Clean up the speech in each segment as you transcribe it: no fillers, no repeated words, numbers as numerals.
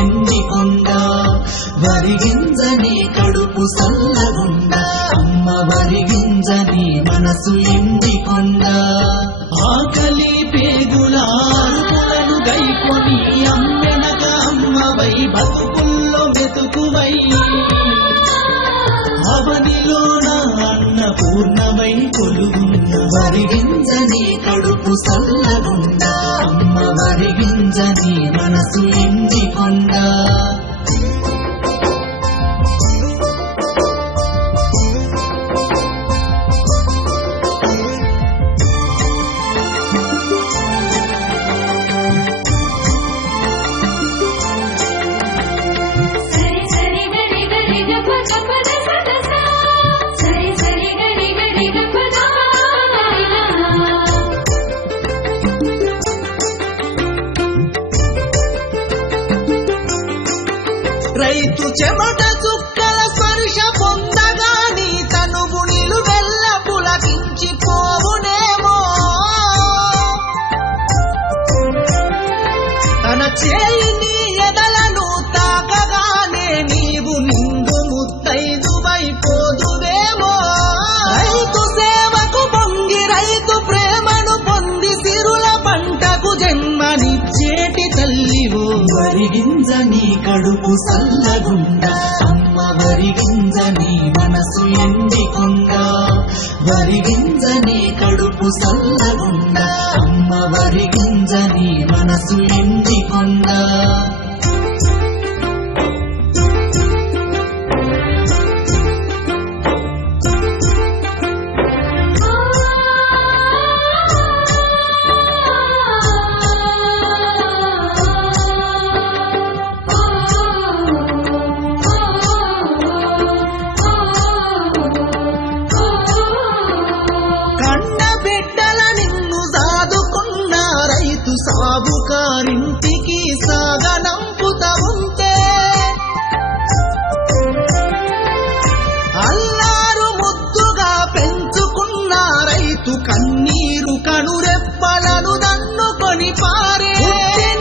ఎండికొండ వరిగింజని కడుపు సల్లగుండ అమ్మ వరిగింజని మనసు ఎండికొండ ఆకలి పేగుల అరుపులను గైకొని అమ్మెనక అమ్మవై బతుకుల్లో మెతుకువై అవనిలోన అన్నపూర్ణమై కొలుగున్న వరిగింజని కడుపు సల్లగుండ అమ్మ వరిగింజని మనసు ఎండికొండ రైతు చెమట చుక్కల స్పర్శ పొందగాని తనువు నిలువెల్ల పులకించిపోవునేమో తన చేయిని ఎదలను తాకగానే నీవు నిండు ముత్తైదువైపోదువేమో రైతు సేవకు పొంగి రైతు ప్రేమను పొంది సిరుల పంటకు జన్మనిచ్చేటి తల్లివో వరిగింజని కడుపు సల్లగుండ అమ్మ వరిగింజని మనసు ఎండికొండ వరిగింజని కడుపు సల్లగుండ అమ్మ వరిగింజని మనసు ఎండికొండ సాగుకారింటికి సాగనంపుత ఉంటే అల్లారు ముద్దుగా పెంచుకున్న రైతు కన్నీరు కనురెప్పలను దన్నుకొని పారే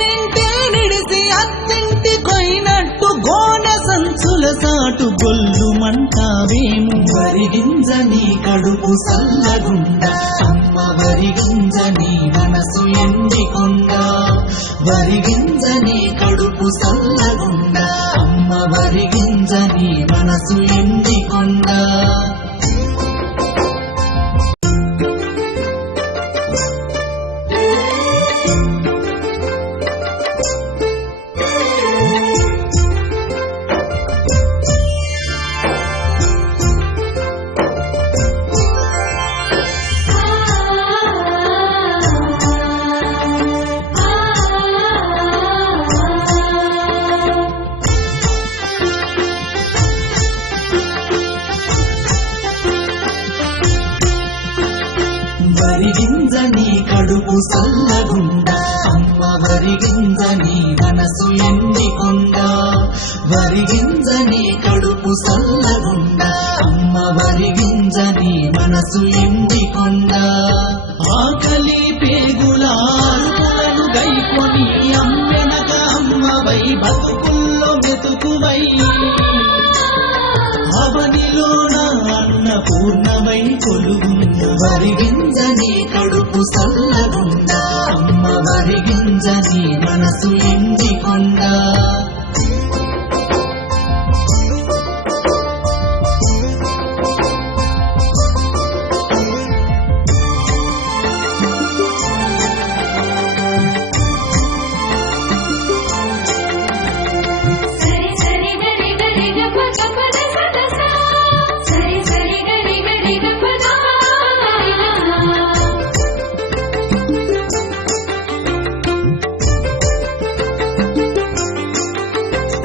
నింటే నిడిసి అత్తింటి కొయినట్టు గోనె సంచుల సాటు గొల్లు మంటావేము వరిగింజని కడుపు సల్లగుండ అమ్మ వరిగింజని మనసు ఎండికొండ వరిగింజని కడుపు సల్లగుండ అమ్మ వరిగింజని మనసు ఎండికొండ వరిగింజని కడుపు సల్లగుండ అమ్మ వరిగింజని మనసు ఎండికొండ వరిగింజని కడుపు సల్లగుండ అమ్మ వరిగింజని మనసు ఎండికొండ ఆకలి పేగుల అరుపులను గైకొని అమ్మెనక అమ్మవై బతుకుల్లో మెతుకువై అవనిలోన అన్నపూర్ణమై కొలుగున్న వరిగింజని కడుపు సల్లగుండ అమ్మ వరిగింజని మనసు ఎండికొండ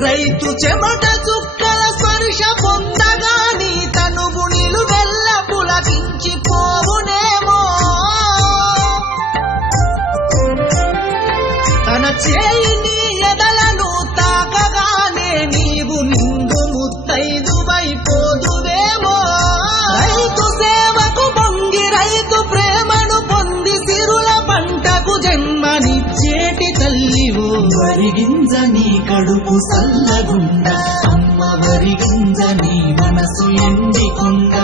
రైతు చెమట చుక్కల స్పర్శ పొందగాని తనువు నిలువెల్ల పులకించిపోవునేమో తన చేయిని ఎదలను తాకగానే నీవు నిండు ముత్తైదువైపోదువేమో రైతు సేవకు పొంగి రైతు ప్రేమను పొంది సిరుల పంటకు జన్మనిచ్చేటి తల్లివో వరి గింజ నీ కడుపు సల్లగుండ అమ్మ వరి గింజ నీ మనసు ఎండికొండ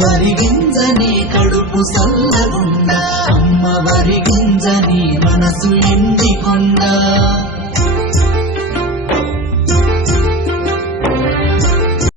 వరి గింజ నీ కడుపు సల్లగుండ అమ్మ వరి గింజ నీ మనసు ఎండికొండ